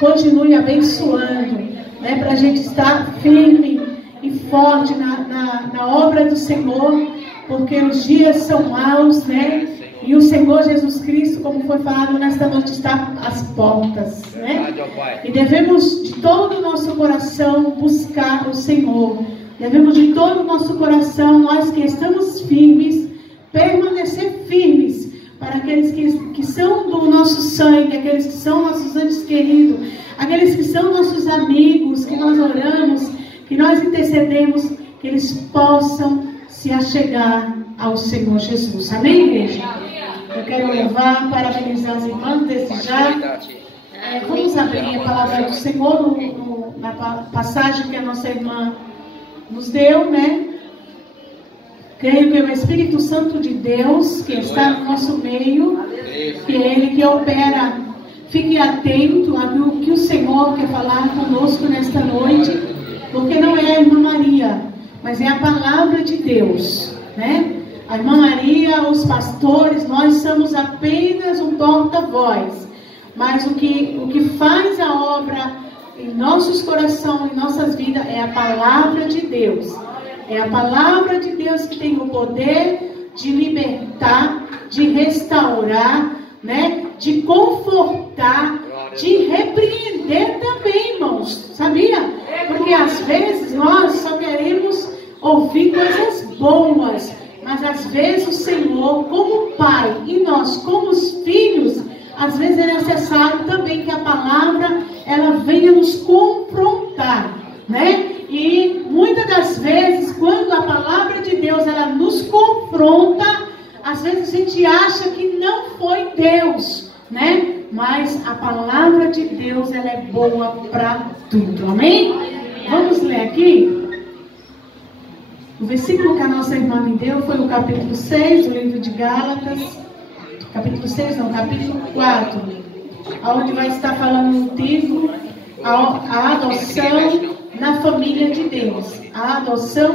continue abençoando, né, para a gente estar firme e forte na obra do Senhor, porque os dias são maus, né? E o Senhor Jesus Cristo, como foi falado nesta noite, está às portas, né? E devemos de todo o nosso coração buscar o Senhor. Devemos de todo o nosso coração, nós que estamos firmes, permanecer firmes para aqueles que são do nosso sangue, aqueles que são nossos entes queridos, aqueles que são nossos amigos, que nós oramos, que nós intercedemos, que eles possam se achegar ao Senhor Jesus. Amém, igreja? Eu quero levar, parabenizar as irmãs desde já. Vamos abrir a palavra do Senhor na passagem que a nossa irmã nos deu, né? Creio que é o Espírito Santo de Deus que está no nosso meio, que é Ele que opera. Fique atento ao que o Senhor quer falar conosco nesta noite, porque não é a irmã Maria, mas é a palavra de Deus, né? A irmã Maria, os pastores, nós somos apenas um porta-voz, mas o que faz a obra em nossos corações, em nossas vidas, é a palavra de Deus. É a palavra de Deus que tem o poder de libertar, de restaurar, né? De confortar, de repreender também, irmãos. Sabia? Porque às vezes nós só queremos ouvir coisas boas, mas às vezes o Senhor, como Pai, e nós como os filhos, às vezes é necessário também que a palavra ela venha nos confrontar, né? E muitas das vezes, quando a palavra de Deus ela nos confronta, às vezes a gente acha que não foi Deus, né? Mas a palavra de Deus ela é boa para tudo, amém? Vamos ler aqui. O versículo que a nossa irmã me deu foi o capítulo 6 do livro de Gálatas. Capítulo 6 não, capítulo 4. Onde vai estar falando no título a adoção na família de Deus. A adoção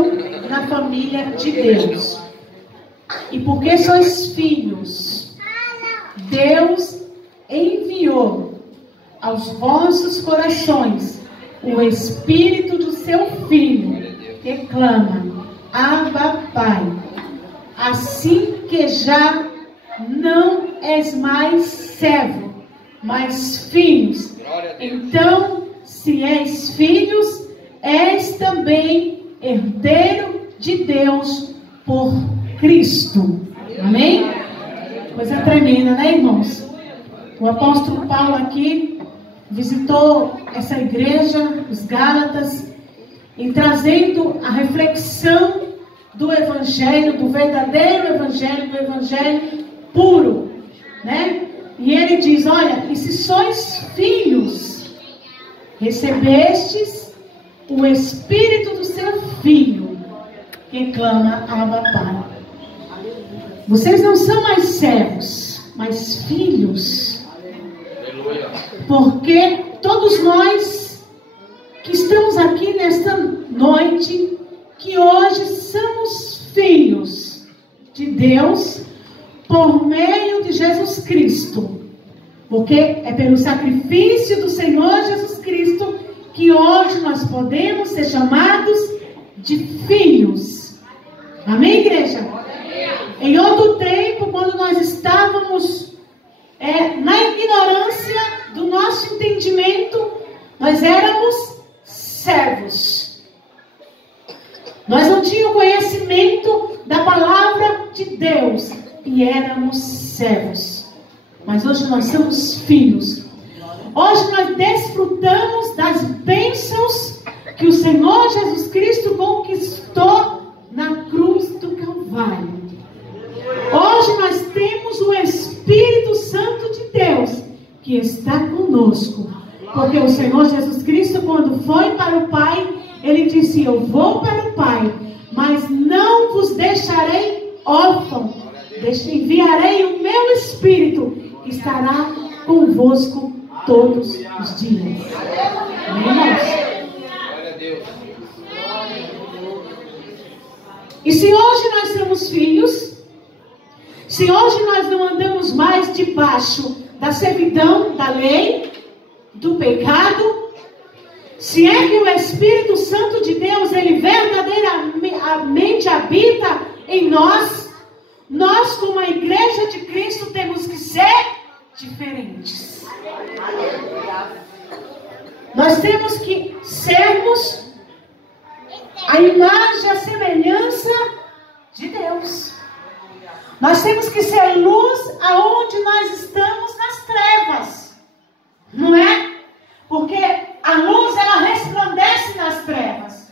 na família de Deus. E porque sois filhos, Deus enviou aos vossos corações o Espírito do seu Filho, que clama, Abba, Pai. Assim que já não és mais servo, mas filhos. Então, se és filhos, és também herdeiro de Deus por Cristo. Amém? Coisa tremenda, né, irmãos? O apóstolo Paulo aqui visitou essa igreja, os Gálatas, e trazendo a reflexão do Evangelho, do verdadeiro Evangelho, do Evangelho puro, né? E ele diz, olha, e se sois filhos, recebestes o Espírito do seu Filho, que clama, Abba, Pai. Vocês não são mais servos, mas filhos. Porque todos nós que estamos aqui nesta noite, que hoje somos filhos de Deus, por meio de Jesus Cristo. Porque é pelo sacrifício do Senhor Jesus Cristo que hoje nós podemos ser chamados de filhos. Amém, igreja? Em outro tempo, quando nós estávamos na ignorância do nosso entendimento, nós éramos servos. Nós não tínhamos conhecimento da palavra de Deus e éramos servos. Mas hoje nós somos filhos. Hoje nós desfrutamos das bênçãos que o Senhor Jesus Cristo conquistou na cruz do Calvário. Hoje nós temos o Espírito Santo de Deus que está conosco. Porque o Senhor Jesus Cristo, quando foi para o Pai, Ele disse, eu vou para o Pai, mas não vos deixarei órfão. Enviarei o meu Espírito, que estará convosco todos os dias. Amém, irmãos? E se hoje nós somos filhos, se hoje nós não andamos mais debaixo da servidão da lei, pecado, se é que o Espírito Santo de Deus, ele verdadeiramente habita em nós, nós como a igreja de Cristo temos que ser diferentes. Nós temos que sermos a imagem, a semelhança de Deus. Nós temos que ser luz aonde nós estamos nas trevas. Não é? Porque a luz, ela resplandece nas trevas.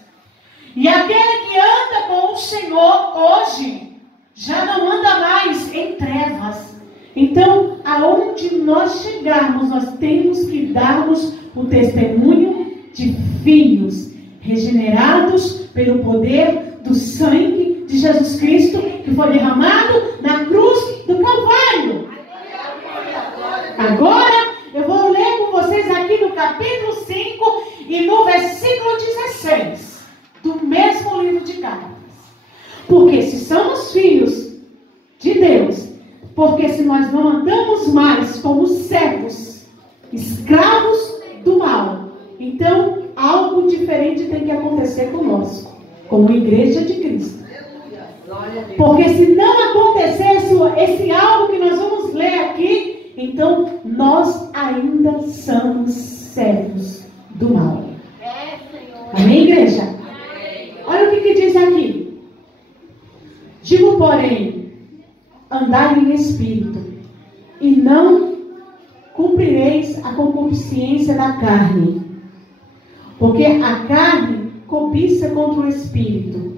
E aquele que anda com o Senhor hoje, já não anda mais em trevas. Então, aonde nós chegarmos, nós temos que darmos o testemunho de filhos regenerados pelo poder do sangue de Jesus Cristo, que foi derramado na cruz do Calvário. Agora, eu vou ler com vocês aqui no capítulo 5 e no versículo 16 do mesmo livro de Gálatas. Porque se somos filhos de Deus, porque se nós não andamos mais como servos, escravos do mal, então algo diferente tem que acontecer conosco, como igreja de Cristo. Porque se não acontecer esse algo que nós vamos ler aqui, então nós ainda somos servos do mal. Amém, igreja? Olha o que diz aqui. Digo, porém, andai em espírito, e não cumprireis a concupiscência da carne. Porque a carne cobiça contra o espírito,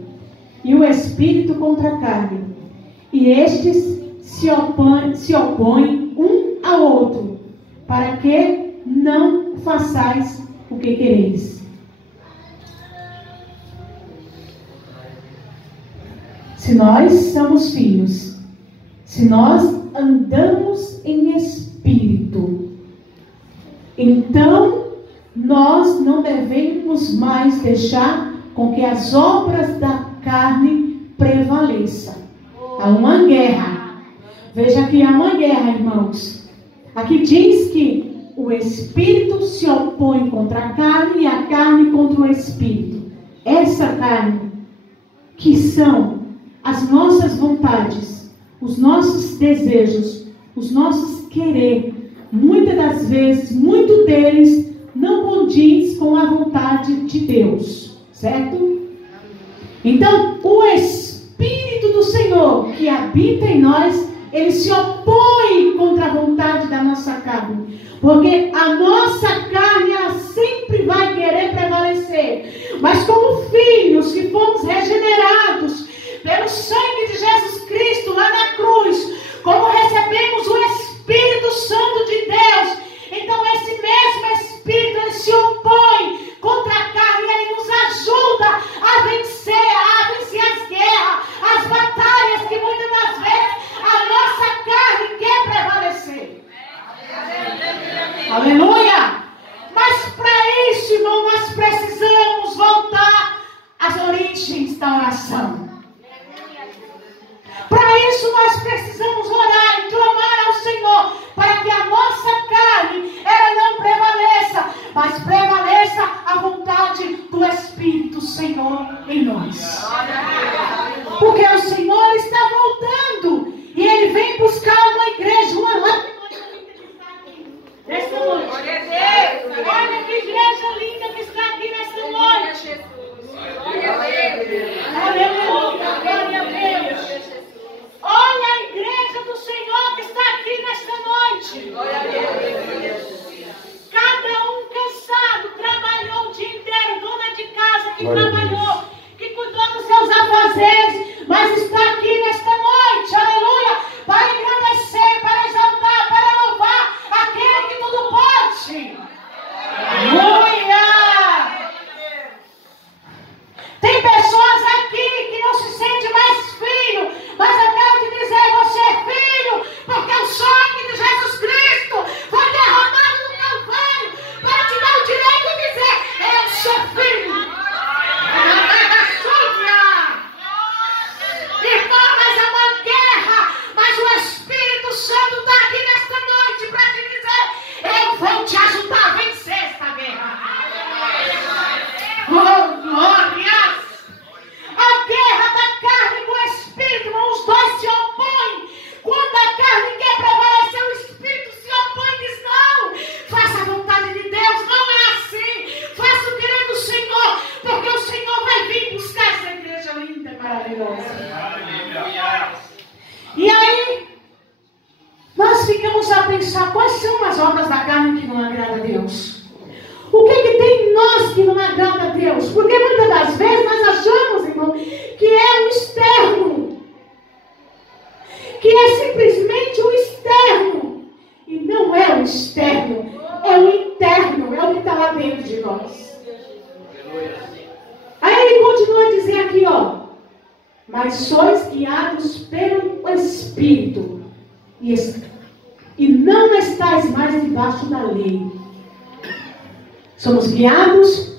e o espírito contra a carne. E estes se opõem um ao outro, para que não façais o que quereis. Se nós somos filhos, se nós andamos em espírito, então nós não devemos mais deixar com que as obras da carne prevaleçam. Há uma guerra. Veja que há uma guerra, irmãos. Aqui diz que o espírito se opõe contra a carne e a carne contra o espírito. Essa carne, que são as nossas vontades, os nossos desejos, os nossos querer, muitas das vezes, muito deles não condiz com a vontade de Deus, certo? Então, o Espírito do Senhor que habita em nós, ele se opõe contra a vontade da nossa carne, porque a nossa carne, ela sempre vai querer prevalecer. Mas como filhos que fomos regenerados pelo sangue de Jesus Cristo lá na cruz, como recebemos o Espírito Santo de Deus, então esse mesmo Espírito, ele se opõe contra a carne, ele nos ajuda a vencer as guerras, as batalhas que muitas das vezes a nossa carne quer prevalecer. Aleluia! Mas para isso, irmão, nós precisamos voltar às origens da oração. Para isso nós precisamos orar e clamar ao Senhor, para que a nossa carne, ela não prevaleça, mas prevaleça a vontade do Espírito Senhor em nós. Porque o Senhor está voltando e Ele vem buscar uma igreja, uma lágrima nesta noite. Olha que igreja linda que está aqui nesta noite. Aleluia, glória a Deus. Olha a igreja do Senhor que está aqui nesta noite. Cada um cansado, trabalhou o dia inteiro, dona de casa que trabalhou, que cuidou dos seus afazeres, mas está aqui nesta noite, aleluia, para engrandecer, para exaltar, para louvar aquele que tudo pode. Aleluia! Tem pessoas aqui que não se sentem mais filho, mas eu quero te dizer, você é filho, porque o sangue de Jesus Cristo foi derramado no Calvário para te dar o direito de dizer, eu sou filho. o que está lá dentro de nós. Aí ele continua a dizer aqui, ó. Mas sois guiados pelo Espírito. E não estáis mais debaixo da lei. Somos guiados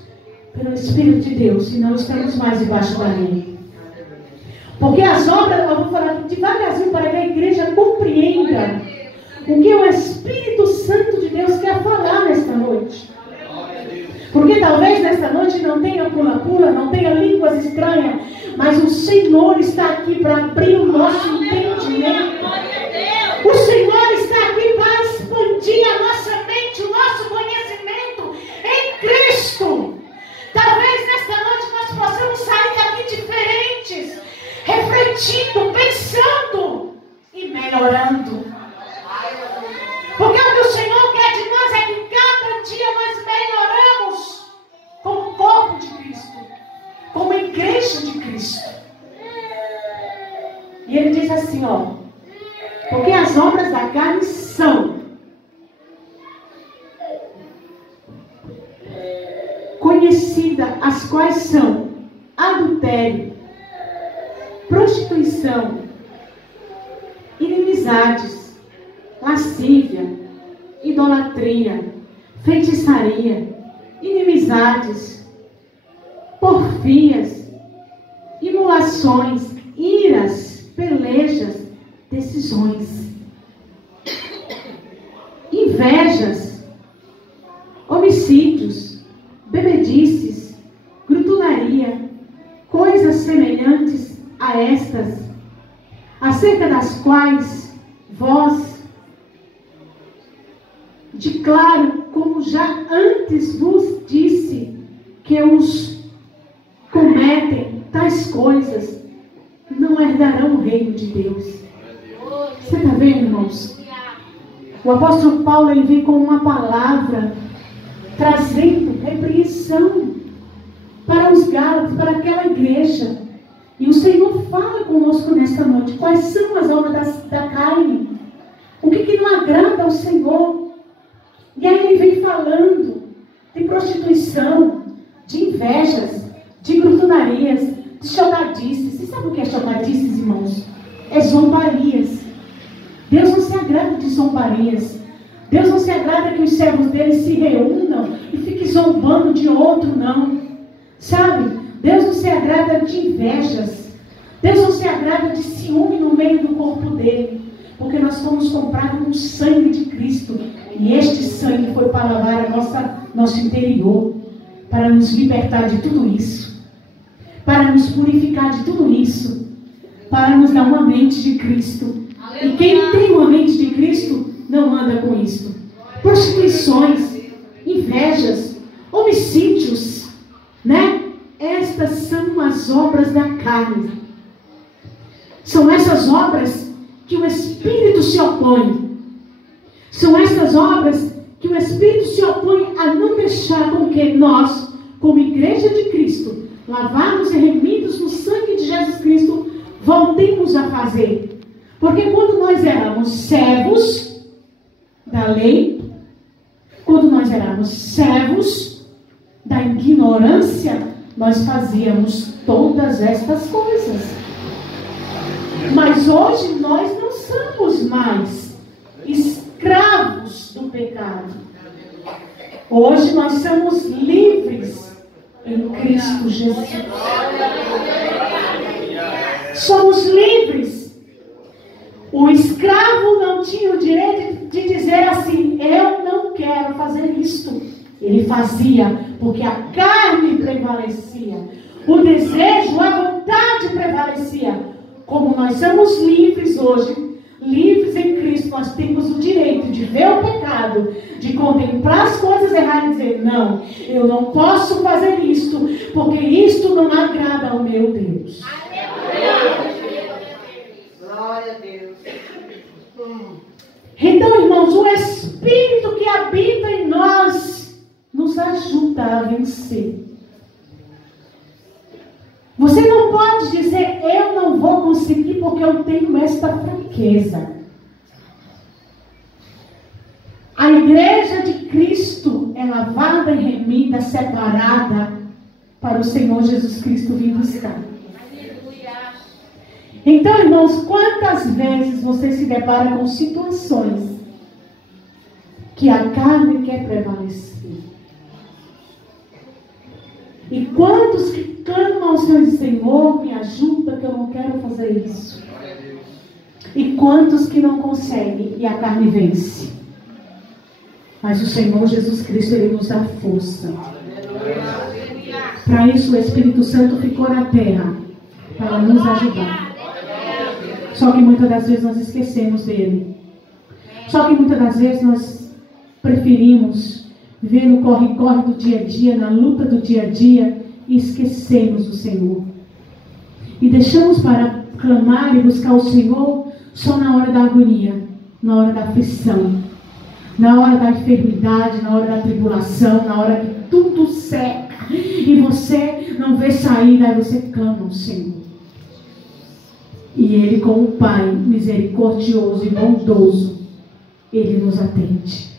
pelo Espírito de Deus. E não estamos mais debaixo da lei. Porque as obras, eu vou falar devagarzinho para que a igreja compreenda o que o Espírito Santo de Deus quer falar nesta noite. Porque talvez nesta noite não tenha pula-pula, não tenha línguas estranhas, mas o Senhor está aqui para abrir o nosso entendimento. O Senhor está aqui para expandir a nossa mente, o nosso conhecimento em Cristo. Talvez nesta noite nós possamos sair daqui diferentes, refletindo, pensando e melhorando. Porque o que o Senhor quer de nós é que cada dia nós melhoramos como corpo de Cristo, como igreja de Cristo. E ele diz assim, ó, porque as obras da carne são conhecidas, as quais são adultério, prostituição, inimizades, lascívia, idolatria, feitiçaria, inimizades, porfias, imolações, iras, pelejas, decisões, invejas, homicídios, bebedices, glutonaria, coisas semelhantes a estas, acerca das quais vós declaro, como já antes vos disse, que os cometem tais coisas não herdarão o reino de Deus. Você está vendo, irmãos? O apóstolo Paulo, ele vem com uma palavra trazendo repreensão para os Gálatas, para aquela igreja. E o Senhor fala conosco nesta noite. Quais são as obras da carne? O que não agrada ao Senhor? E aí ele vem falando de prostituição, de invejas, de glutonarias, de chocadices. Você sabe o que é chocadices, irmãos? É zombarias. Deus não se agrada de zombarias. Deus não se agrada que os servos dele se reúnam e fiquem zombando de outro, não. Sabe? Deus não se agrada de invejas. Deus não se agrada de ciúme no meio do corpo dele. Porque nós fomos comprados com o sangue de Cristo. E este sangue foi para lavar nosso interior. Para nos libertar de tudo isso. Para nos purificar de tudo isso. Para nos dar uma mente de Cristo. E quem tem uma mente de Cristo não anda com isso. Prostituições, invejas, homicídios, né? Estas são as obras da carne. São essas obras que o Espírito se opõe. São essas obras que o Espírito se opõe a não deixar com que nós, como igreja de Cristo, lavados e remidos no sangue de Jesus Cristo, voltemos a fazer. Porque quando nós éramos servos da lei, quando nós éramos servos da ignorância, nós fazíamos todas estas coisas. Mas hoje nós não somos mais escravos do pecado. Hoje nós somos livres em Cristo Jesus. Somos livres. O escravo não tinha o direito de dizer assim, eu não quero fazer isto. Ele fazia, porque a carne prevalecia. O desejo, a vontade prevalecia. Como nós somos livres hoje, livres em Cristo, nós temos o direito de ver o pecado, de contemplar as coisas erradas e dizer, não, eu não posso fazer isto, porque isto não agrada ao meu Deus. Glória a Deus. Então, irmãos, o Espírito que habita em nós nos ajuda a vencer. Você não pode dizer, eu não vou conseguir porque eu tenho esta fraqueza. A igreja de Cristo isso é lavada e remida, separada para o Senhor Jesus Cristo vir buscar. Então, irmãos, quantas vezes você se depara com situações que a carne quer prevalecer? E quantos que clamam ao Senhor e dizem: Senhor, me ajuda que eu não quero fazer isso. E quantos que não conseguem e a carne vence. Mas o Senhor Jesus Cristo, Ele nos dá força. Para isso o Espírito Santo ficou na terra, para nos ajudar. Só que muitas das vezes nós esquecemos dele. Só que muitas das vezes nós preferimos viver no corre-corre do dia a dia, na luta do dia a dia, e esquecemos do Senhor. E deixamos para clamar e buscar o Senhor só na hora da agonia, na hora da aflição, na hora da enfermidade, na hora da tribulação, na hora que tudo seca e você não vê saída, aí você clama ao Senhor. E Ele, como Pai misericordioso e bondoso, Ele nos atende.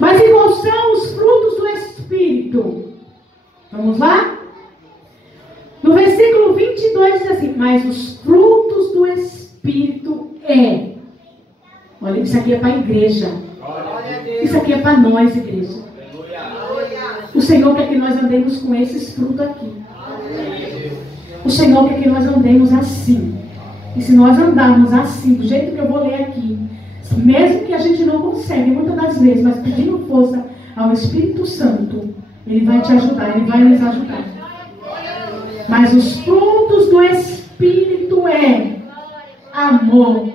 Mas, irmãos, são os frutos do Espírito. Vamos lá? No versículo 22 diz assim: mas os frutos do Espírito é. Olha, isso aqui é para a igreja. Isso aqui é para nós, igreja. O Senhor quer que nós andemos com esses frutos aqui. O Senhor quer que nós andemos assim. E se nós andarmos assim, do jeito que eu vou ler aqui, mesmo que a gente não consegue, muitas das vezes, mas pedindo força ao Espírito Santo, Ele vai te ajudar, Ele vai nos ajudar. Mas os frutos do Espírito é amor.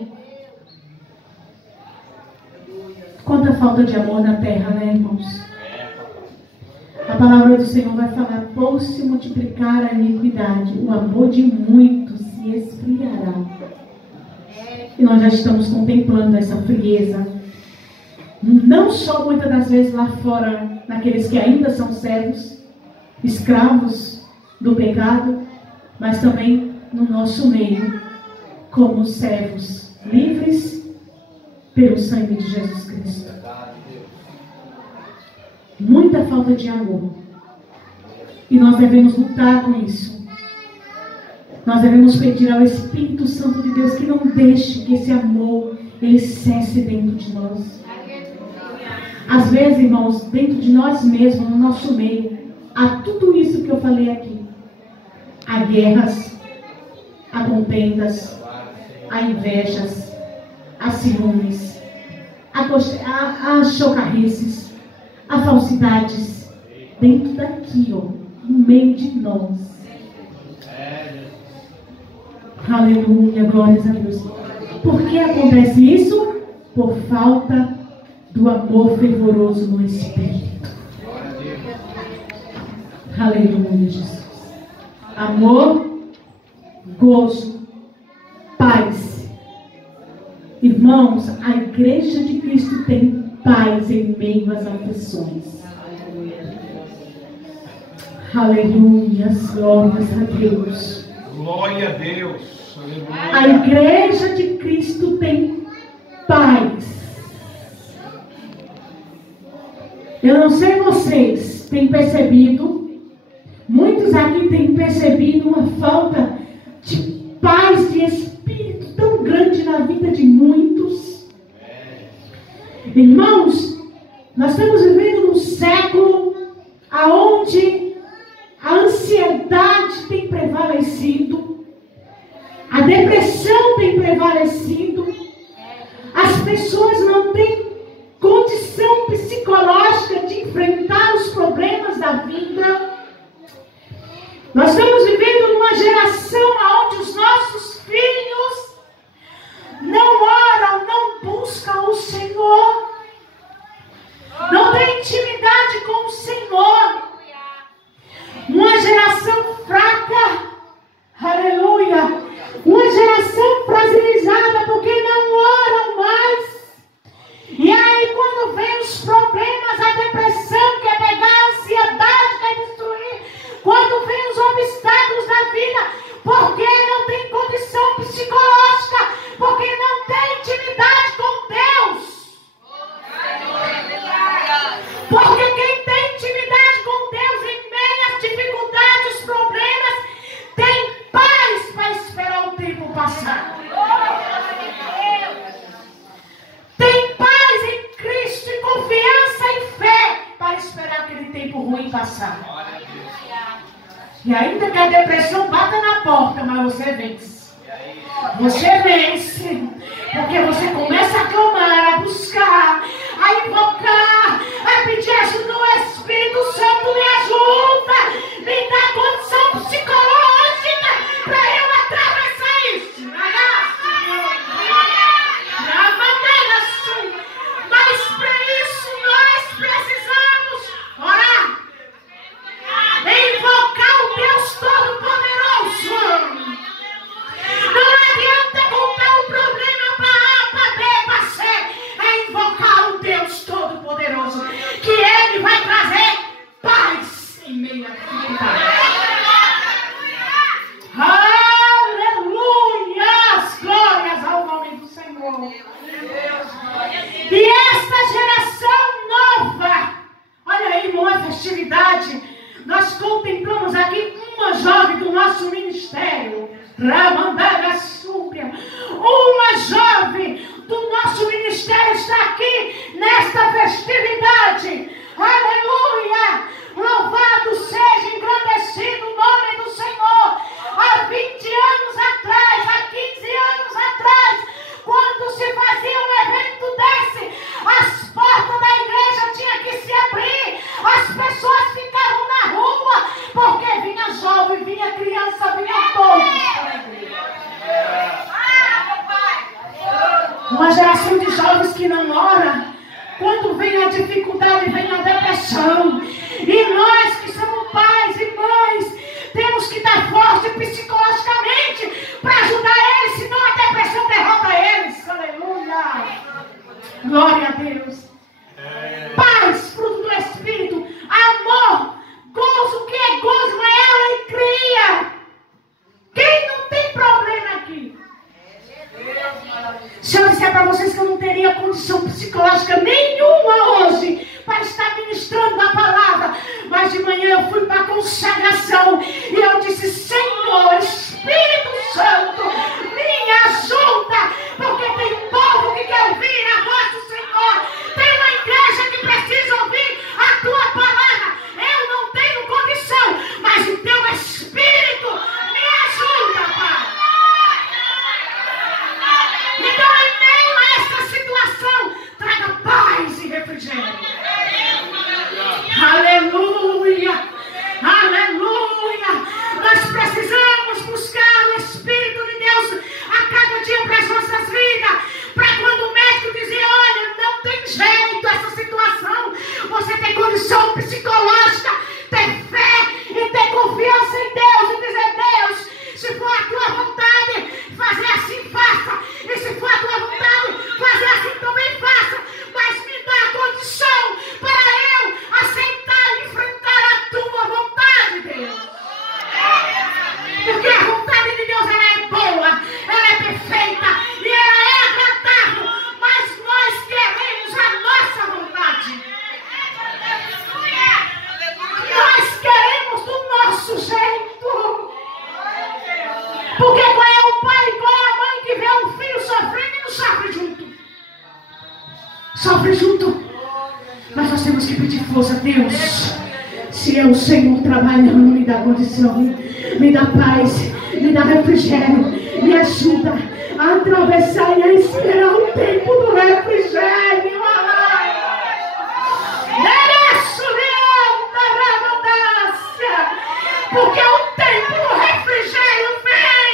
Quanta falta de amor na terra, né, irmãos? A palavra do Senhor vai falar: por se multiplicar a iniquidade, o amor de muitos se esfriará. E nós já estamos contemplando essa frieza. Não só muitas das vezes lá fora, naqueles que ainda são servos, escravos do pecado, mas também no nosso meio, como servos livres pelo sangue de Jesus Cristo. Muita falta de amor. E nós devemos lutar com isso. Nós devemos pedir ao Espírito Santo de Deus que não deixe que esse amor ele cesse dentro de nós. Às vezes, irmãos, dentro de nós mesmos, no nosso meio, há tudo isso que eu falei aqui. Há guerras, há contendas, há invejas, há ciúmes, há chocarrices, há falsidades dentro daqui, ó, no meio de nós. Aleluia, glórias a Deus. Por que acontece isso? Por falta do amor fervoroso no Espírito. Aleluia, Jesus. Amor, gozo, paz. Irmãos, a igreja de Cristo tem paz em meio às aflições. Aleluia, glórias a Deus. Glória a Deus. Aleluia. A igreja de Cristo tem paz. Eu não sei vocês, têm percebido, muitos aqui têm percebido uma falta de paz, de espírito tão grande na vida de muitos. Irmãos, nós estamos vivendo num século onde a ansiedade tem prevalecido, a depressão tem prevalecido, as pessoas não têm condição psicológica de enfrentar os problemas da vida. Nós estamos vivendo numa geração onde os nossos filhos não oram, não buscam o Senhor, não têm intimidade com o Senhor. Uma geração fraca, aleluia, uma geração fragilizada porque não oram mais ruim passar. E ainda que a depressão bata na porta, mas você vence. Você vence, porque você começa a clamar, a buscar, a invocar, a pedir ajuda do Espírito Santo. Me ajuda, me dá condição psicológica para eu atravessar isso. Mas para isso nós precisamos orar, invocar o Deus Todo-Poderoso. Não adianta contar o problema para A, para B, para C. É invocar o Deus Todo-Poderoso, que Ele vai trazer paz em meio à dificuldade. Aleluia! Glórias ao nome do Senhor. E esta geração nova, olha aí, irmão, a festividade. Nós contemplamos aqui uma jovem do nosso ministério. Ramandaga Súbria. Uma jovem do nosso ministério está aqui nesta festividade. Aleluia! Louvado seja, engrandecido o nome do Senhor. Há 20 anos atrás, há 15 anos atrás, quando se fazia um evento desse, as portas da igreja tinham que se abrir. As pessoas ficavam na rua, porque vinha jovem, vinha criança, vinha todos. Uma geração de jovens que não ora. Quando vem a dificuldade, vem a depressão. E nós que somos pais e mães, temos que estar fortes psicologicamente para ajudar eles, senão a depressão derrota eles. Aleluia! Glória a Deus. Paz, fruto do Espírito, amor, gozo. O que é gozo? É alegria. Quem não tem problema aqui? Se eu disser para vocês que eu não teria condição psicológica nenhuma hoje para estar ministrando a palavra, mas de manhã eu fui para a consagração e eu disse: Senhor, Espírito Santo, me ajuda, porque tem um povo que quer ouvir a voz do Senhor, tem uma igreja que precisa ouvir a tua palavra. Eu não tenho condição, mas o teu Espírito me ajuda, Pai. Então, em meio a essa situação, traga paz e refrigério. Aleluia! Aleluia! Nós precisamos buscar o Espírito de Deus a cada dia para as nossas vidas. Para quando o médico dizer: olha, não tem jeito essa situação, você tem condição psicológica, ter fé e ter confiança em Deus e dizer: Deus, se for a tua vontade, fazer assim, faça. E se for a tua vontade, fazer assim, também faça. Mas me dá a condição para eu aceitar e enfrentar a tua vontade, Deus. Porque a vontade de Deus, ela é boa, ela é perfeita e ela é agradável. Mas nós queremos a nossa vontade. Nós queremos do nosso jeito. Porque qual é o pai, qual é a mãe que vê um filho sofrendo e não sofre junto? Sofre junto. Mas nós temos que pedir força a Deus. Se é o Senhor trabalhando, me dá condição, me dá paz, me dá refrigério, me ajuda a atravessar e a esperar o tempo do refrigério. Porque o tempo do refrigério vem.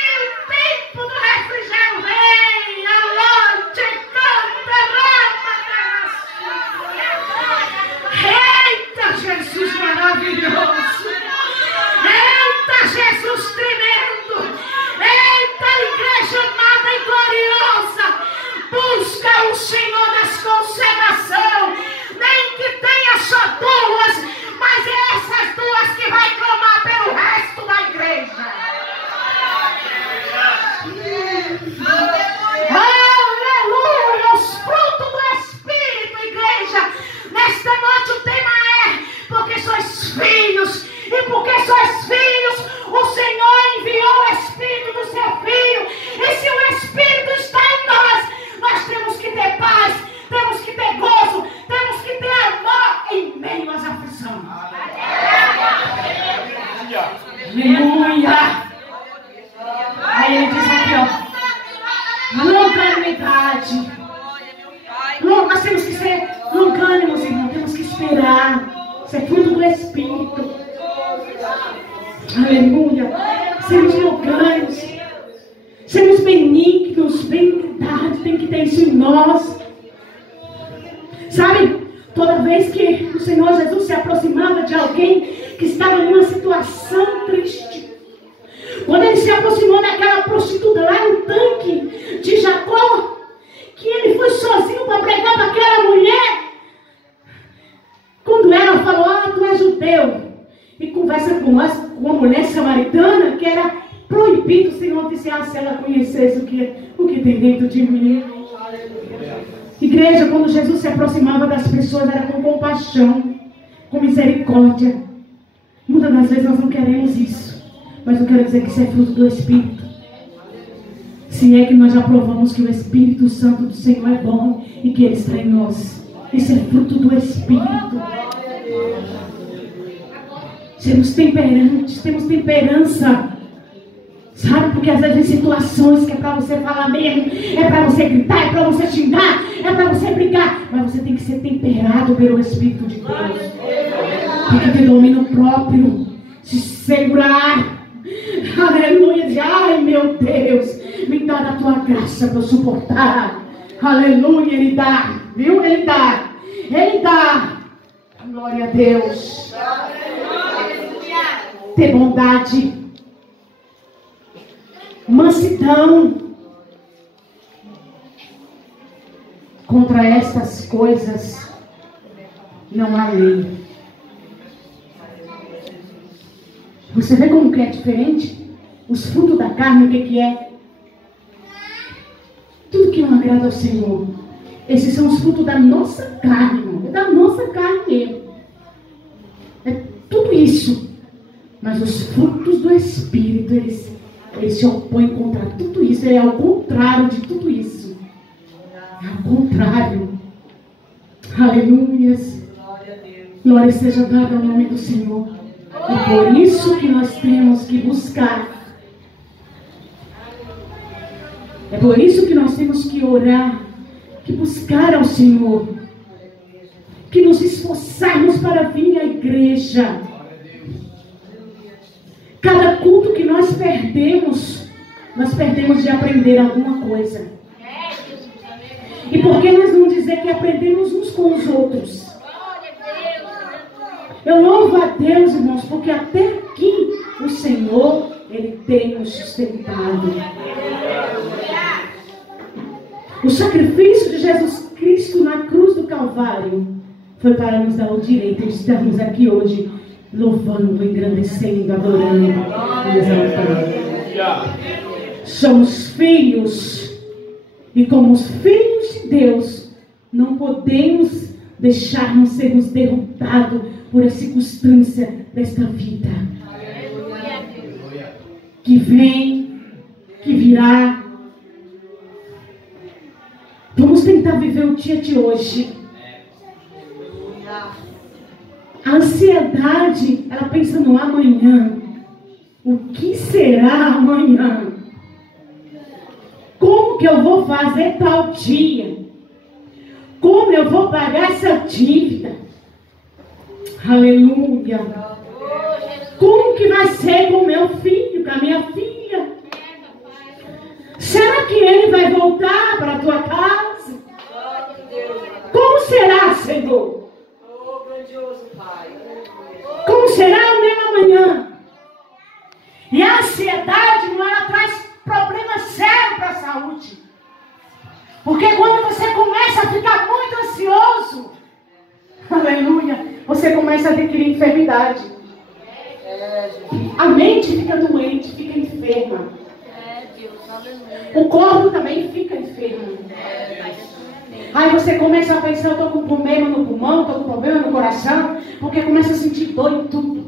O tempo do refrigério vem. Eita, Jesus maravilhoso. Eita, Jesus tremendo. Eita, A longanimidade. Nós temos que ser longânimos, irmão. Temos que esperar. Isso é fruto do Espírito. Aleluia. Sermos longânimos. Sermos benignos. Benignidade tem que ter isso em nós. Sabe? Toda vez que o Senhor Jesus se aproximava de alguém que estava em uma situação triste. Quando ele se aproximou daquela prostituta lá no tanque de Jacó, que ele foi sozinho para pregar para aquela mulher. Quando ela falou, tu é judeu, e conversa com uma mulher samaritana, que era proibido, o Senhor disse, se ela conhecesse o que tem dentro de mim. Igreja, quando Jesus se aproximava das pessoas, era com compaixão, com misericórdia. Muitas das vezes nós não queremos isso, mas eu quero dizer que isso é fruto do Espírito. Se é que nós já provamos que o Espírito Santo do Senhor é bom e que Ele está em nós. Isso é fruto do Espírito. Sermos temperantes, temos temperança. Sabe, porque às vezes em situações que é para você falar mesmo, é para você gritar, é para você xingar, é para você brigar. Mas você tem que ser temperado pelo Espírito de Deus. Tem que ter domínio próprio, se segurar. Aleluia, dizer, ai meu Deus, me dá da tua graça para eu suportar. Aleluia, Ele dá, viu? Ele dá, Ele dá. Glória a Deus. Ter bondade. Mansidão. Contra estas coisas não há lei. Você vê como que é diferente? Os frutos da carne, o que é? Tudo que não agrada ao Senhor. Esses são os frutos da nossa carne, irmão. É da nossa carne mesmo. É tudo isso. Mas os frutos do Espírito, eles se opõem contra tudo isso. É ao contrário de tudo isso. É ao contrário. Aleluias. Glória seja dada ao nome do Senhor. É por isso que nós temos que buscar. É por isso que nós temos que orar, que buscar ao Senhor, que nos esforçarmos para vir à igreja. Cada culto que nós perdemos de aprender alguma coisa. E por que nós não dizer que aprendemos uns com os outros? Eu louvo a Deus, irmãos, porque até aqui o Senhor, Ele tem nos sustentado. O sacrifício de Jesus Cristo na cruz do Calvário foi para nos dar o direito de estarmos aqui hoje, louvando, engrandecendo, adorando, exaltando. Somos filhos, e como os filhos de Deus, não podemos deixarmos sermos derrotados por a circunstância desta vida. Que vem, que virá. Vamos tentar viver o dia de hoje. A ansiedade, ela pensa no amanhã. O que será amanhã? Como que eu vou fazer tal dia? Como eu vou pagar essa dívida? Aleluia. Como que vai ser com o meu filho, com a minha filha? Será que ele vai voltar para a tua casa? Como será, Senhor? Como será o meu amanhã? E a ansiedade, não, ela traz problemas sérios para a saúde. Porque quando você começa a ficar muito ansioso, aleluia, você começa a adquirir enfermidade. A mente fica doente, fica enferma. O corpo também fica enfermo. Aí você começa a pensar, eu estou com problema no pulmão, estou com problema no coração, porque começa a sentir dor em tudo.